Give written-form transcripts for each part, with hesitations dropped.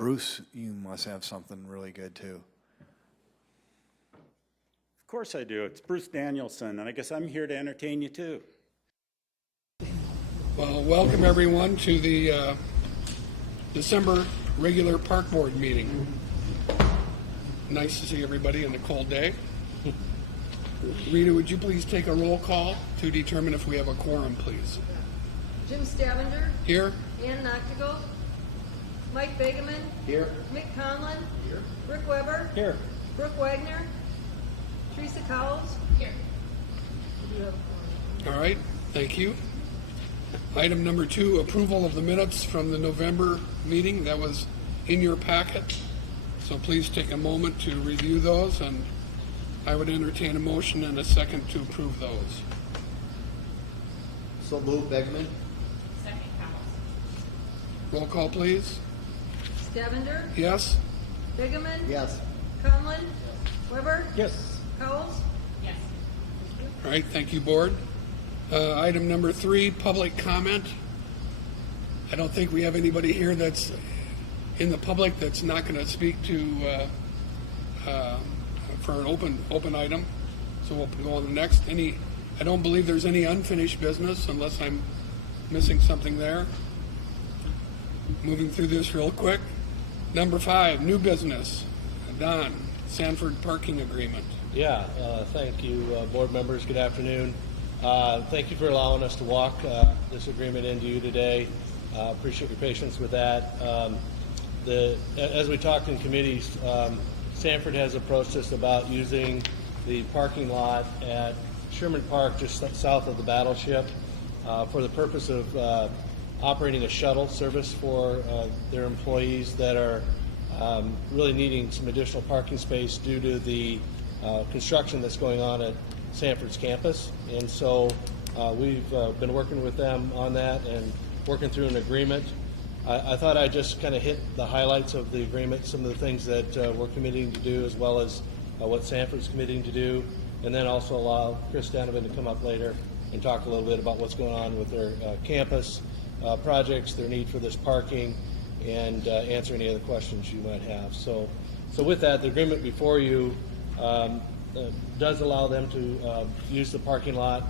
Bruce, you must have something really good too. Of course I do. It's Bruce Danielson, and I guess I'm here to entertain you too. Well, welcome everyone to the December regular park board meeting. Nice to see everybody on a cold day. Rita, would you please take a roll call to determine if we have a quorum, please? Jim Stavanger. Here. Ann Noctigal. Mike Begeman. Here. Mick Conlon. Here. Rick Weber. Here. Brooke Wagner. Teresa Cowles. Here. All right, thank you. Item number 2, approval of the minutes from the November meeting. That was in your packet. So please take a moment to review those, and I would entertain a motion and a second to approve those. So move, Begeman. Second, Cowles. Roll call, please. Stavanger. Yes? Begeman. Yes. Conlon. Weber. Yes. Cowles. Yes. All right, thank you, board. Item number 3, public comment. I don't think we have anybody here that's in the public that's not going to speak to for an open item. So we'll go on to the next. I don't believe there's any unfinished business unless I'm missing something there. Moving through this real quick. Number 5, new business. Don, Sanford parking agreement. Yeah, thank you, board members. Good afternoon. Thank you for allowing us to walk this agreement into you today. Appreciate your patience with that. As we talked in committees, Sanford has approached us about using the parking lot at Sherman Park, just south of the Battleship, for the purpose of operating a shuttle service for their employees that are really needing some additional parking space due to the construction that's going on at Sanford's campus. And so we've been working with them on that and working through an agreement. I thought I'd just kind of hit the highlights of the agreement, some of the things that we're committing to do, as well as what Sanford's committing to do, and then also allow Chris Donovan to come up later and talk a little bit about what's going on with their campus projects, their need for this parking, and answer any other questions you might have. So with that, the agreement before you does allow them to use the parking lot.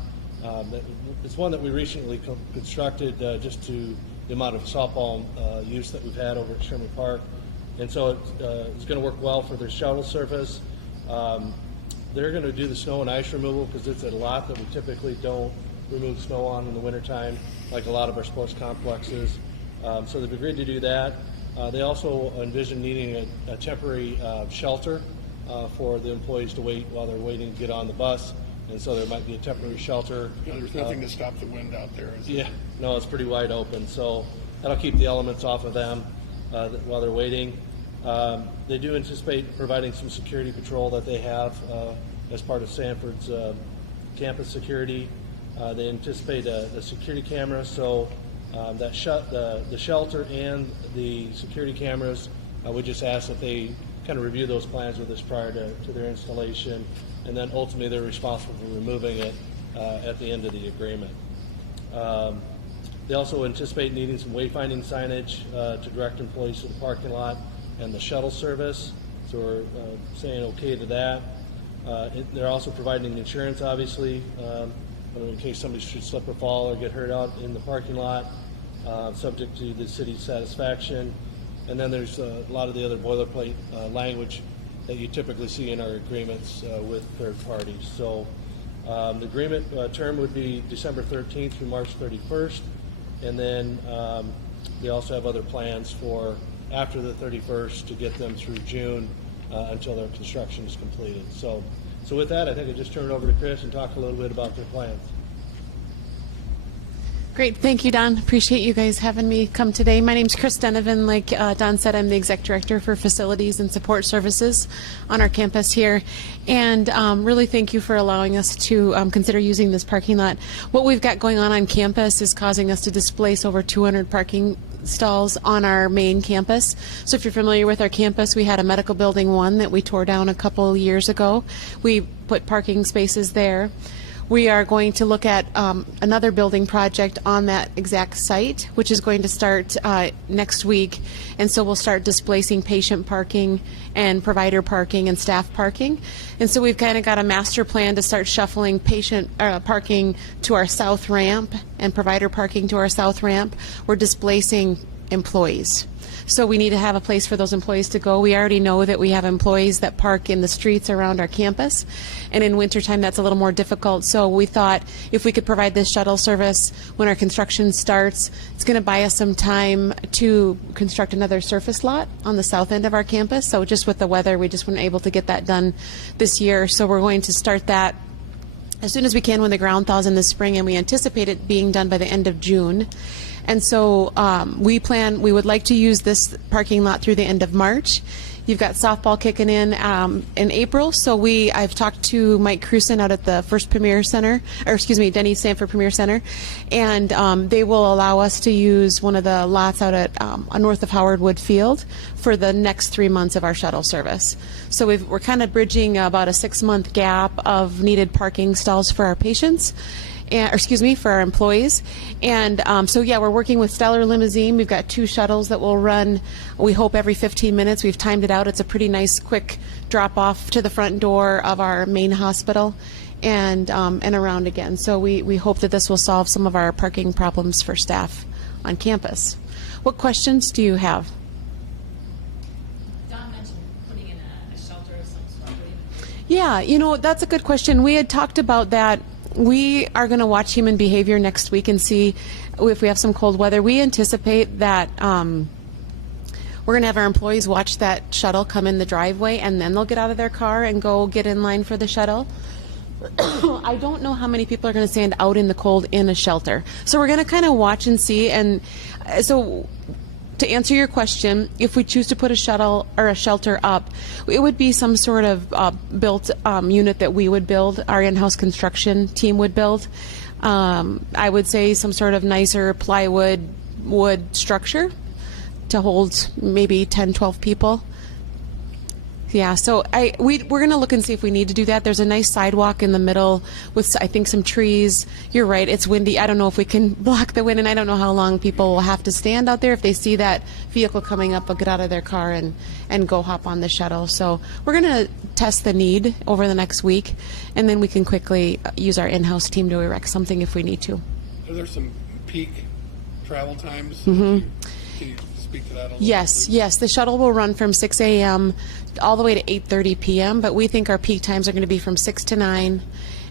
It's one that we recently constructed just to the amount of softball use that we've had over at Sherman Park. And so it's going to work well for their shuttle service. They're going to do the snow and ice removal because it's a lot that we typically don't remove snow on in the wintertime, like a lot of our sports complexes. So they've agreed to do that. They also envision needing a temporary shelter for the employees to wait while they're waiting to get on the bus. And so there might be a temporary shelter. Yeah, there's nothing to stop the wind out there, is Yeah, there? no, it's pretty wide open. So that'll keep the elements off of them while they're waiting. They do anticipate providing some security patrol that they have as part of Sanford's campus security. They anticipate a security camera, so that the shelter and the security cameras, we just ask that they kind of review those plans with us prior to their installation, and then ultimately they're responsible for removing it at the end of the agreement. They also anticipate needing some wayfinding signage to direct employees to the parking lot and the shuttle service, so we're saying okay to that. They're also providing insurance, obviously, in case somebody should slip or fall or get hurt out in the parking lot, subject to the city's satisfaction. And then there's a lot of the other boilerplate language that you typically see in our agreements with third parties. So the agreement term would be December 13th through March 31st. And then they also have other plans for after the 31st to get them through June until their construction is completed. So with that, I think I'll just turn it over to Chris and talk a little bit about their plans. Great. Thank you, Don. Appreciate you guys having me come today. My name's Chris Donovan. Like Don said, I'm the Exec Director for Facilities and Support Services on our campus here. And really thank you for allowing us to consider using this parking lot. What we've got going on campus is causing us to displace over 200 parking stalls on our main campus. So if you're familiar with our campus, we had a medical building 1 that we tore down a couple years ago. We put parking spaces there. we are going to look at another building project on that exact site, which is going to start next week. And so we'll start displacing patient parking and provider parking and staff parking. And so we've kind of got a master plan to start shuffling patient parking to our south ramp and provider parking to our south ramp. We're displacing employees. So we need to have a place for those employees to go. We already know that we have employees that park in the streets around our campus, and in wintertime that's a little more difficult. So we thought if we could provide this shuttle service when our construction starts, it's going to buy us some time to construct another surface lot on the south end of our campus. So just with the weather, we just weren't able to get that done this year. So we're going to start that as soon as we can when the ground thaws in the spring, and we anticipate it being done by the end of June. And so we would like to use this parking lot through the end of March. You've got softball kicking in April, so I've talked to Mike Cruson out at the First Premier Center, or excuse me, Denny Sanford Premier Center, and they will allow us to use one of the lots out at north of Howard Wood Field for the next 3 months of our shuttle service. So we're kind of bridging about a 6-month gap of needed parking stalls for our patients. For our employees. And so, yeah, we're working with Stellar Limousine. We've got 2 shuttles that will run, we hope, every 15 minutes. We've timed it out. It's a pretty nice, quick drop-off to the front door of our main hospital and around again. So we hope that this will solve some of our parking problems for staff on campus. What questions do you have? Don mentioned putting in a shelter of some sort. Yeah, that's a good question. We had talked about that. We are going to watch human behavior next week and see if we have some cold weather. We anticipate that we're going to have our employees watch that shuttle come in the driveway, and then they'll get out of their car and go get in line for the shuttle. I don't know how many people are going to stand out in the cold in a shelter. So we're going to kind of watch and see. And so to answer your question, if we choose to put a shuttle or a shelter up, it would be some sort of built unit that we would build, our in-house construction team would build. I would say some sort of nicer plywood wood structure to hold maybe 10, 12 people. Yeah, so we're going to look and see if we need to do that. There's a nice sidewalk in the middle with, I think, some trees. You're right, it's windy. I don't know if we can block the wind, and I don't know how long people will have to stand out there. If they see that vehicle coming up, they'll get out of their car and go hop on the shuttle. So we're going to test the need over the next week, and then we can quickly use our in-house team to erect something if we need to. Are there some peak travel times? Can you speak to that a little Yes, bit, yes. The shuttle will run from 6 a.m. all the way to 8:30 p.m., but we think our peak times are going to be from 6 to 9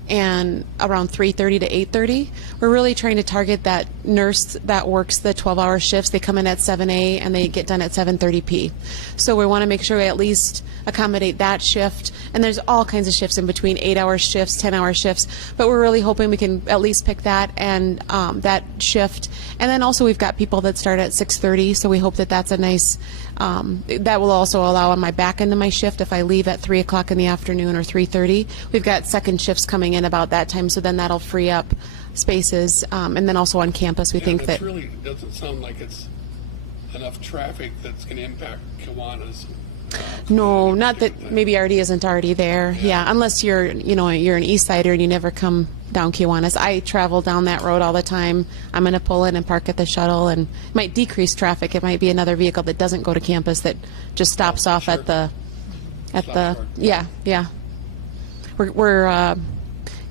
and around 3:30 to 8:30. We're really trying to target that nurse that works the 12-hour shifts. They come in at 7 a and they get done at 7:30 p. So we want to make sure we at least accommodate that shift. And there's all kinds of shifts in between, 8-hour shifts, 10-hour shifts. But we're really hoping we can at least pick that and that shift. And then also we've got people that start at 6:30, so we hope that that's a nice, that will also allow on my back end of my shift if I leave at 3 o'clock in the afternoon or 3:30. We've got second shifts coming in about that time, so then that'll free up spaces. And then also on campus, we think that... It really doesn't sound like it's enough traffic that's going to impact Kiwanis. No, not that maybe already isn't already there. Yeah, unless you're an East Sider and you never come down Kiwanis. I travel down that road all the time. I'm going to pull in and park at the shuttle, and it might decrease traffic. It might be another vehicle that doesn't go to campus that just stops off sure. at the Stop yeah. We're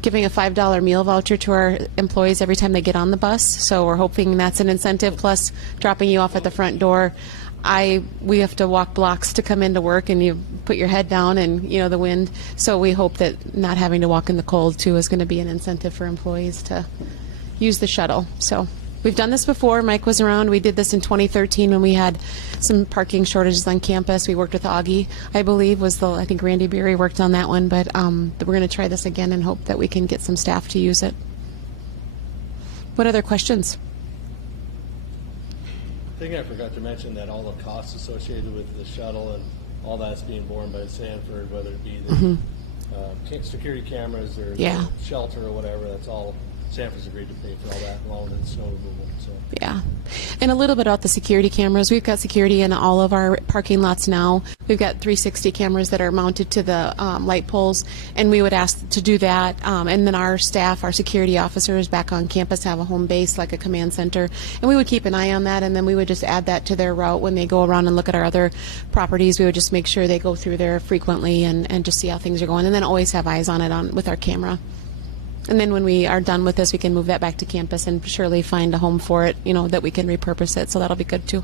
giving a $5 meal voucher to our employees every time they get on the bus. So we're hoping that's an incentive, plus dropping you off at the front door. We have to walk blocks to come into work, and you put your head down and the wind. So we hope that not having to walk in the cold too is going to be an incentive for employees to use the shuttle. So we've done this before. Mike was around. We did this in 2013 when we had some parking shortages on campus. We worked with Augie, I believe, I think Randy Beery worked on that one. But we're going to try this again and hope that we can get some staff to use it. What other questions? I think I forgot to mention that all the costs associated with the shuttle and all that's being borne by Sanford, whether it be the security cameras or the shelter or whatever. That's all Sanford's agreed to pay for all that, along with snow removal. So. Yeah. And a little bit about the security cameras. We've got security in all of our parking lots now. We've got 360 cameras that are mounted to the light poles, and we would ask to do that. And then our staff, our security officers back on campus have a home base, like a command center, and we would keep an eye on that, and then we would just add that to their route when they go around and look at our other properties. We would just make sure they go through there frequently and just see how things are going, and then always have eyes on it with our camera. And then when we are done with this, we can move that back to campus and surely find a home for it, that we can repurpose it. So that'll be good too.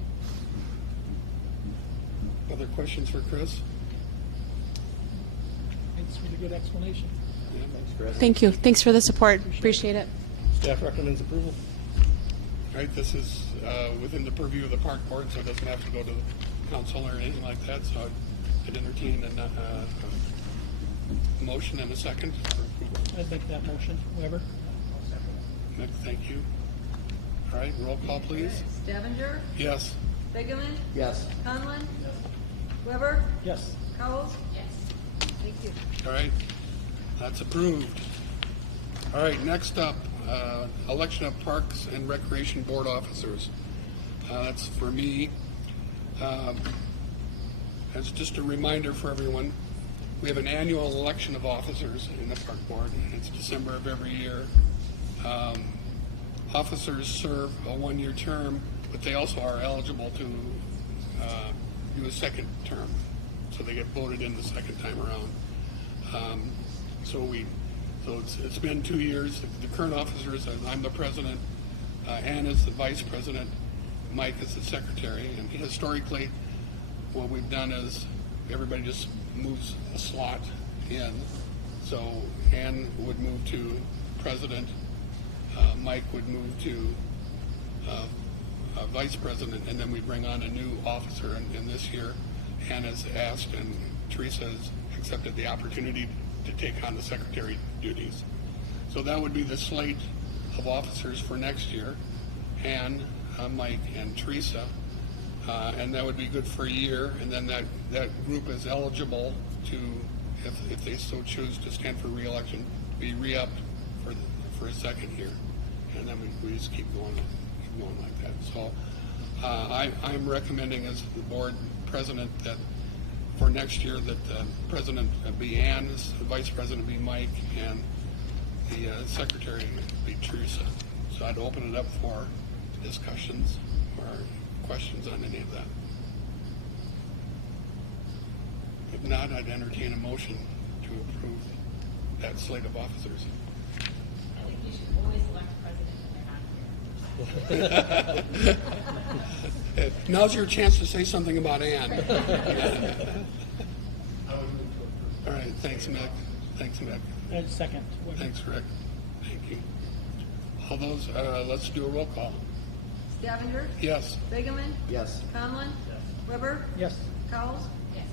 Other questions for Chris? Thanks for the good explanation. Thank you. Thanks for the support. Appreciate it. Staff recommends approval. All right, this is within the purview of the park board, so it doesn't have to go to the council or anything like that. So I'd entertain a motion and a second for approval. I'd make that motion. Weber? Nick, thank you. All right, roll call, please. Stevinger, Yes. Bigeman, Yes. Conlon, Weber, Yes. Cowles. Yes. Thank you. All right, that's approved. All right, next up, election of Parks and Recreation Board officers. That's for me. As just a reminder for everyone, we have an annual election of officers in the park board. It's December of every year. Officers serve a one-year term, but they also are eligible to do a second term, so they get voted in the second time around. So it's been 2 years. The current officers, I'm the president, Ann is the vice president, Mike is the secretary, and historically, what we've done is everybody just moves a slot in. So Ann would move to president, Mike would move to vice president, and then we bring on a new officer. And this year, Ann has asked, and Teresa has accepted the opportunity to take on the secretary duties. So that would be the slate of officers for next year: Ann, Mike, and Teresa. And that would be good for a year, and then that group is eligible to, if they so choose to stand for re-election, be re-upped for a second year, and then we just keep going like that. So I'm recommending as the board president that for next year that the president be Ann, the vice president be Mike, and the secretary be Teresa. So I'd open it up for discussions or questions on any of that. If not, I'd entertain a motion to approve that slate of officers. I think you should always elect president when they're not here. Now's your chance to say something about Ann. All right, thanks, Mick. And second. Weber. Thanks, Rick. Thank you. All those, let's do a roll call. Stevinger, Yes. Bigeman, Yes. Conlon, Weber, Yes. Cowles. Yes.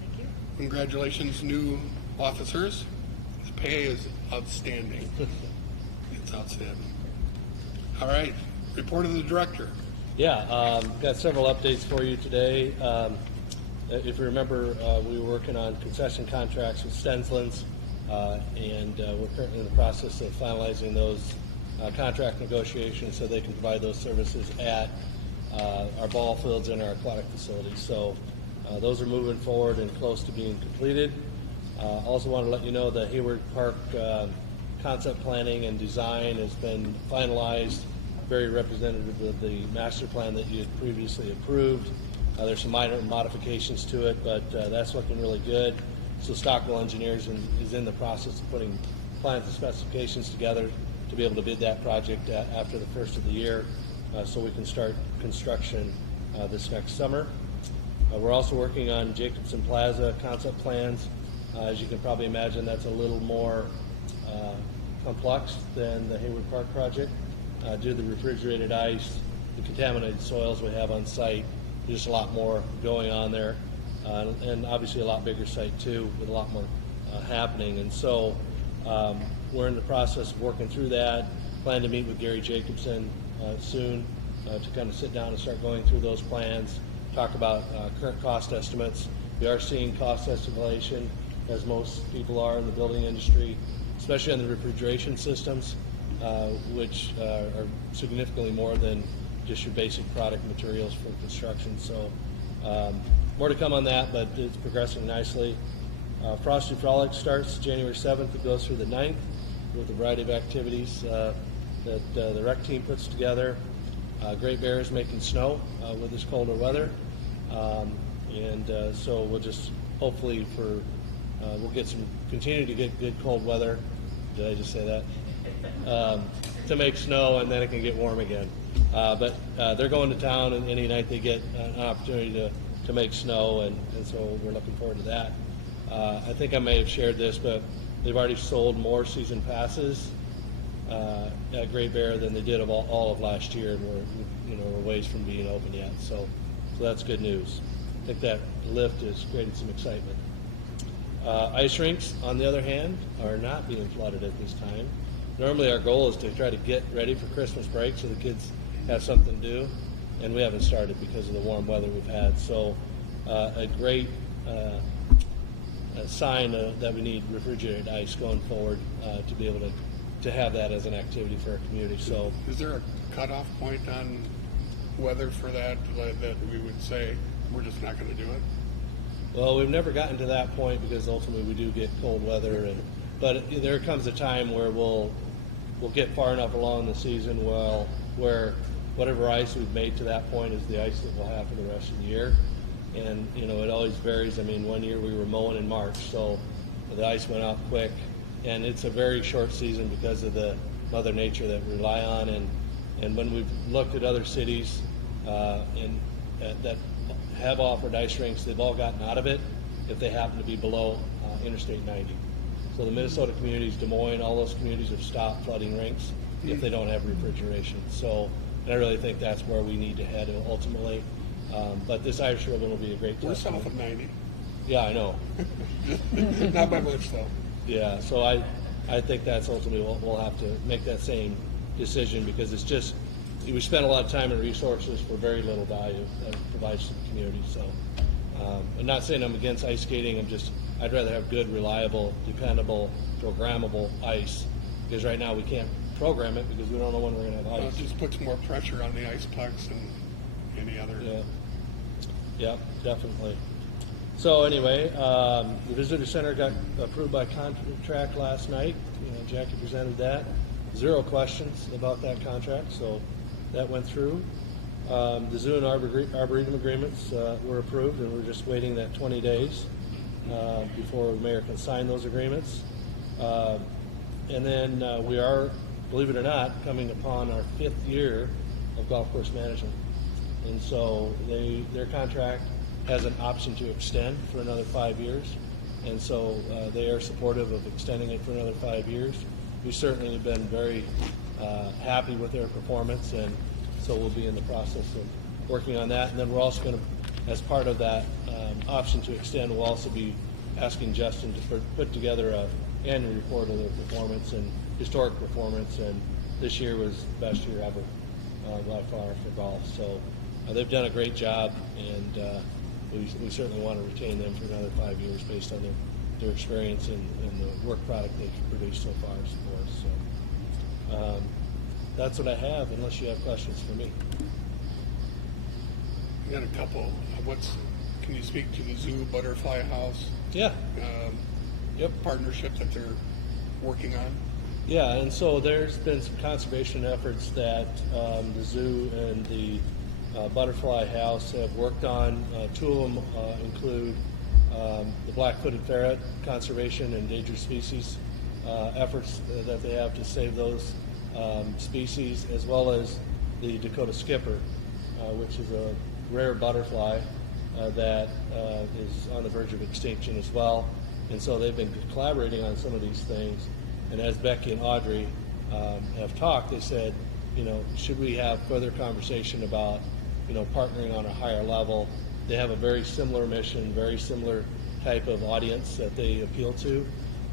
Thank you. Congratulations, new officers. The pay is outstanding. It's outstanding. All right, report of the director. Yeah, got several updates for you today. If you remember, we were working on concession contracts with Stensland's, and we're currently in the process of finalizing those contract negotiations so they can provide those services at our ball fields and our aquatic facilities. So those are moving forward and close to being completed. Also want to let you know the Hayward Park concept planning and design has been finalized, very representative of the master plan that you had previously approved. There's some minor modifications to it, but that's looking really good. So Stockwell Engineers is in the process of putting plans and specifications together to be able to bid that project after the first of the year, so we can start construction this next summer. We're also working on Jacobson Plaza concept plans. As you can probably imagine, that's a little more complex than the Hayward Park project. Due to the refrigerated ice, the contaminated soils we have on site, there's just a lot more going on there, and obviously a lot bigger site too, with a lot more happening. And so we're in the process of working through that. Plan to meet with Gary Jacobson soon to kind of sit down and start going through those plans, talk about current cost estimates. We are seeing cost escalation, as most people are in the building industry, especially on the refrigeration systems, which are significantly more than just your basic product materials for construction. So more to come on that, but it's progressing nicely. Frosty Frolic starts January 7th. It goes through the 9th with a variety of activities that the rec team puts together. Great Bear is making snow with this colder weather. So we'll just hopefully we'll continue to get good cold weather. Did I just say that? To make snow, and then it can get warm again. But they're going to town, and any night they get an opportunity to make snow, and so we're looking forward to that. I think I may have shared this, but they've already sold more season passes at Great Bear than they did of all of last year, and we're ways from being open yet. So that's good news. I think that lift has created some excitement. Ice rinks, on the other hand, are not being flooded at this time. Normally our goal is to try to get ready for Christmas break so the kids have something to do, and we haven't started because of the warm weather we've had. So a great sign that we need refrigerated ice going forward to be able to have that as an activity for our community. So Is there a cutoff point on weather for that we would say we're just not going to do it? well, we've never gotten to that point because ultimately we do get cold weather, but there comes a time where we'll get far enough along the season where whatever ice we've made to that point is the ice that we'll have for the rest of the year. And it always varies. I mean, one year we were mowing in March, so the ice went out quick, and it's a very short season because of the Mother Nature that we rely on. And when we've looked at other cities that have offered ice rinks, they've all gotten out of it if they happen to be below Interstate 90. So the Minnesota communities, Des Moines, all those communities have stopped flooding rinks if they don't have refrigeration. So, and I really think that's where we need to head ultimately. But this Irish Ribbon will be a great We're test. south of 90. Yeah, I know. Not by much, though. Yeah, so I think that's ultimately we'll have to make that same decision because it's just we spend a lot of time and resources for very little value that it provides to the community. So I'm not saying I'm against ice skating. I'd rather have good, reliable, dependable, programmable ice because right now we can't program it because we don't know when we're going to have It ice. just puts more pressure on the ice pucks and any other. Yeah, definitely. So anyway, the visitor center got approved by contract last night. Jackie presented that. 0 questions about that contract, so that went through. The zoo and arboretum agreements were approved, and we're just waiting that 20 days before the mayor can sign those agreements. And then we are, believe it or not, coming upon our 5th year of golf course management. And so their contract has an option to extend for another 5 years. And so they are supportive of extending it for another 5 years. We certainly have been very happy with their performance, and so we'll be in the process of working on that. And then we're also going to, as part of that option to extend, we'll also be asking Justin to put together an annual report of their performance and historic performance. And this year was the best year ever by far for golf. So they've done a great job, and we certainly want to retain them for another 5 years based on their experience and the work product they've produced so far for us. So that's what I have, unless you have questions for me. I got a couple. Can you speak to the zoo butterfly house Yeah. Yep. partnership that they're working on? Yeah, and so there's been some conservation efforts that the zoo and the butterfly house have worked on. 2 of them include the black-footed ferret conservation and endangered species efforts that they have to save those species, as well as the Dakota skipper, which is a rare butterfly that is on the verge of extinction as well. And so they've been collaborating on some of these things. And as Becky and Audrey have talked, they said, should we have further conversation about, partnering on a higher level? They have a very similar mission, very similar type of audience that they appeal to,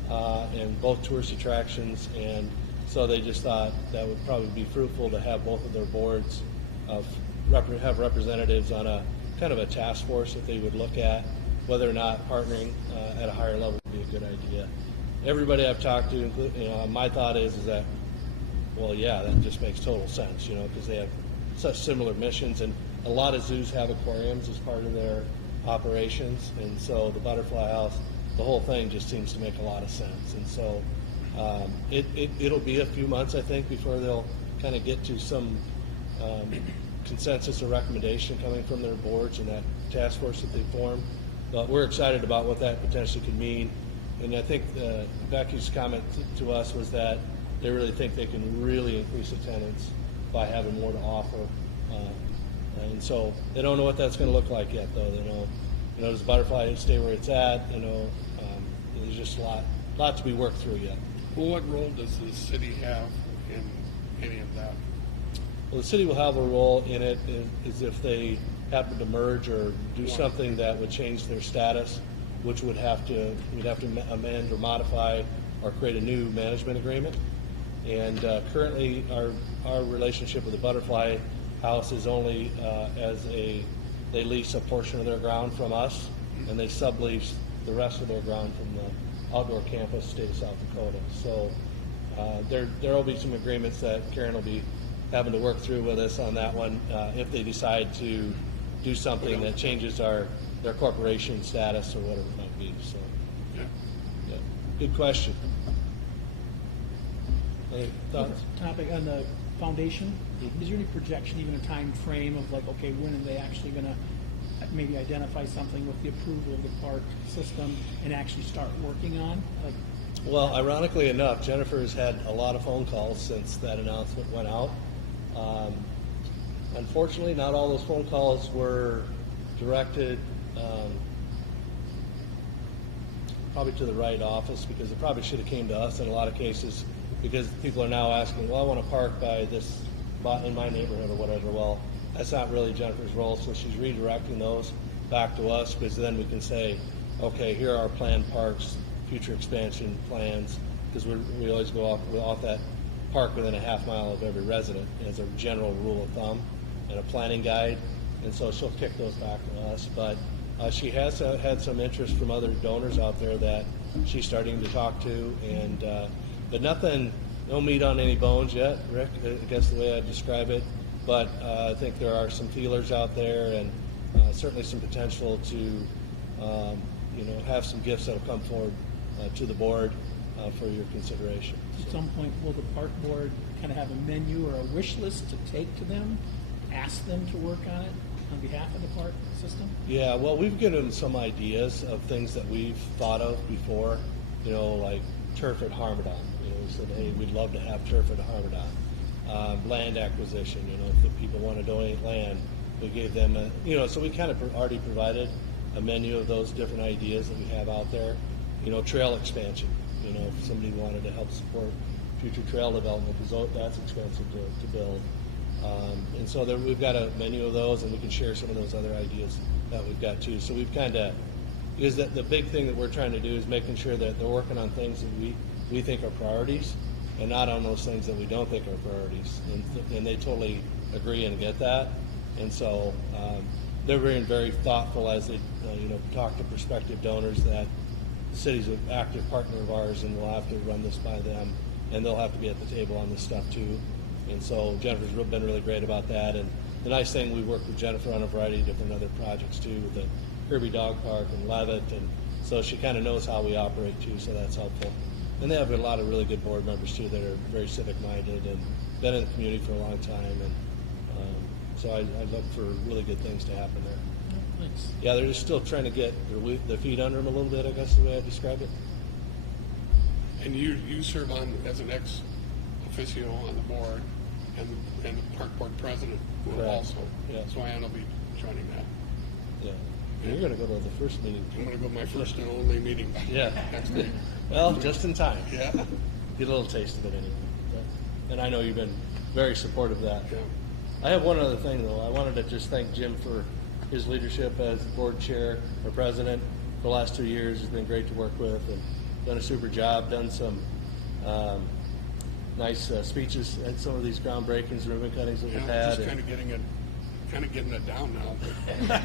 and both tourist attractions. And so they just thought that would probably be fruitful to have both of their boards have representatives on a kind of a task force that they would look at whether or not partnering at a higher level would be a good idea. Everybody I've talked to, my thought is that, well, yeah, that just makes total sense, because they have such similar missions, and a lot of zoos have aquariums as part of their operations, and so the Butterfly House, the whole thing just seems to make a lot of sense. And so it'll be a few months, I think, before they'll kind of get to some consensus or recommendation coming from their boards and that task force that they formed. But we're excited about what that potentially could mean. And I think Becky's comment to us was that they really think they can really increase attendance by having more to offer. And so they don't know what that's going to look like yet, though. They know, does Butterfly stay where it's at? There's just a lot to be worked through yet. Well, what role does the city have in any of that? Well, the city will have a role in it is if they happen to merge or do something that would change their status, which we'd have to amend or modify or create a new management agreement. And currently, our relationship with the Butterfly House is only they lease a portion of their ground from us, and they sublease the rest of their ground from the outdoor campus, state of South Dakota. So there will be some agreements that Karen will be having to work through with us on that one if they decide to do something that changes their corporation status or whatever it might be. So, yeah. Good question. Any thoughts? Topic on the foundation, is there any projection, even a time frame of like, okay, when are they actually gonna maybe identify something with the approval of the park system and actually start working on? Well, ironically enough, Jennifer has had a lot of phone calls since that announcement went out. Unfortunately, not all those phone calls were directed probably to the right office, because it probably should have came to us in a lot of cases, because people are now asking, well, I want to park by this in my neighborhood or whatever. Well, that's not really Jennifer's role, so she's redirecting those back to us, because then we can say, okay, here are our planned parks, future expansion plans, because we always go off that park within a half mile of every resident as a general rule of thumb and a planning guide, and so she'll kick those back to us. But she has had some interest from other donors out there that she's starting to talk to, and but no meat on any bones yet, Rick, I guess the way I describe it. But I think there are some feelers out there, and certainly some potential to have some gifts that will come forward to the board for your consideration. At some point, will the park board kind of have a menu or a wish list to take to them, ask them to work on it on behalf of the park system? Yeah, well, we've given them some ideas of things that we've thought of before, like turf at Harmadon. We said, hey, we'd love to have turf at Harmadon. Land acquisition, if the people want to donate land, we gave them so we kind of already provided a menu of those different ideas that we have out there. Trail expansion, if somebody wanted to help support future trail development, because that's expensive to build. And so we've got a menu of those, and we can share some of those other ideas that we've got too. So we've kind of, because the big thing that we're trying to do is making sure that they're working on things that we think are priorities, and not on those things that we don't think are priorities. And they totally agree and get that. And so they're being very thoughtful as they talk to prospective donors that the city's an active partner of ours, and we'll have to run this by them, and they'll have to be at the table on this stuff too. And so Jennifer's been really great about that. And the nice thing, we work with Jennifer on a variety of different other projects too, with the Kirby Dog Park and Levitt, and so she kind of knows how we operate too, so that's helpful. And they have a lot of really good board members too that are very civic minded and been in the community for a long time, and so I look for really good things to happen there. Thanks. Yeah, they're just still trying to get their feet under them a little bit, I guess is the way I describe it. And you serve as an ex officio on the board, and the park board president will Correct. also. Yeah. So Ann will be joining that. Yeah. And you're going to go to the first meeting I'm too. going to go to my first and only meeting Yeah. next week. Well, just in time. Yeah. Get a little taste of it anyway. And I know you've been very supportive of that. Yeah. I have one other thing though. I wanted to just thank Jim for his leadership as board chair or president for the last 2 years. It's been great to work with, and done a super job, done some nice speeches at some of these groundbreakings, ribbon cuttings that we've had. Just kind of getting it down now.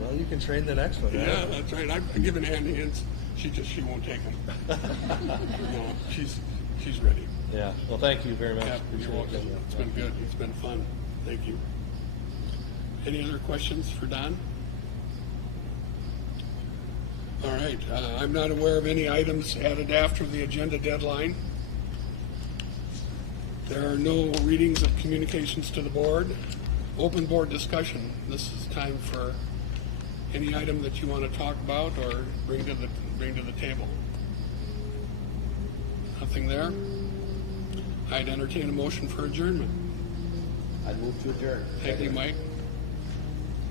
Well, you can train the next one, right? Yeah, that's right. I've given Ann hints. She won't take them. No, she's ready. Yeah. Well, thank you very much. Yeah, you're Appreciate welcome. it. It's been good. It's been fun. Thank you. Any other questions for Don? All right, I'm not aware of any items added after the agenda deadline. There are no readings of communications to the board. Open board discussion. This is time for any item that you want to talk about or bring to the table. Nothing there? I'd entertain a motion for adjournment. I'd move to adjourn. Thank you, Mike.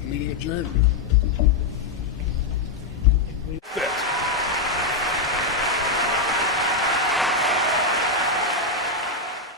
Meeting adjourned.